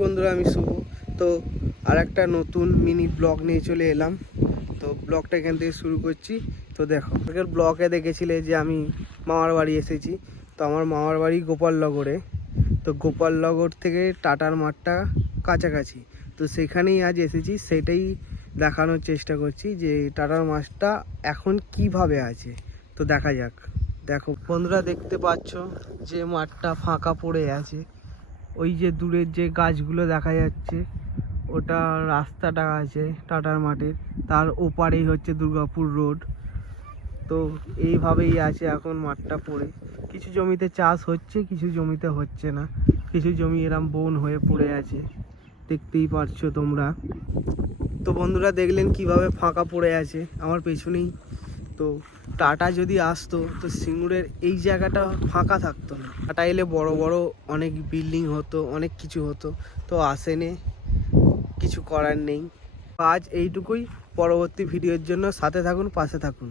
বন্ধুরা, আমি শুভ। তো আর একটা নতুন মিনি ব্লগ নিয়ে চলে এলাম। তো ব্লগটা এখান থেকে শুরু করছি। তো দেখো, আগের ব্লগে দেখেছিলে যে আমি মামার বাড়ি এসেছি। তো আমার মামার বাড়ি গোপালনগরে। তো গোপালনগর থেকে টাটার মাঠটা কাছাকাছি। তো সেখানেই আজ এসেছি, সেটাই দেখানোর চেষ্টা করছি যে টাটার মাঠটা এখন কিভাবে আছে। তো দেখা যাক। দেখো বন্ধুরা, দেখতে পাচ্ছ যে মাঠটা ফাঁকা পড়ে আছে। ওই যে দূরের যে গাছগুলো দেখা যাচ্ছে, ওটা রাস্তাটা আছে টাটার মাঠের। তার ওপারেই হচ্ছে দুর্গাপুর রোড। তো এইভাবেই আছে এখন মাঠটা পড়ে। কিছু জমিতে চাষ হচ্ছে, কিছু জমিতে হচ্ছে না। কিছু জমি এরম বন হয়ে পড়ে আছে, দেখতেই পারছো তোমরা। তো বন্ধুরা, দেখলেন কিভাবে ফাঁকা পড়ে আছে আমার পেছনেই। তো টাটা যদি আসতো তো সিঙ্গুরের এই জায়গাটা ফাঁকা থাকতো না। টাটা এলে বড় বড় অনেক বিল্ডিং হতো, অনেক কিছু হতো। তো আসেনে, কিছু করার নেই। আজ এইটুকুই। পরবর্তী ভিডিওর জন্য সাথে থাকুন, পাশে থাকুন।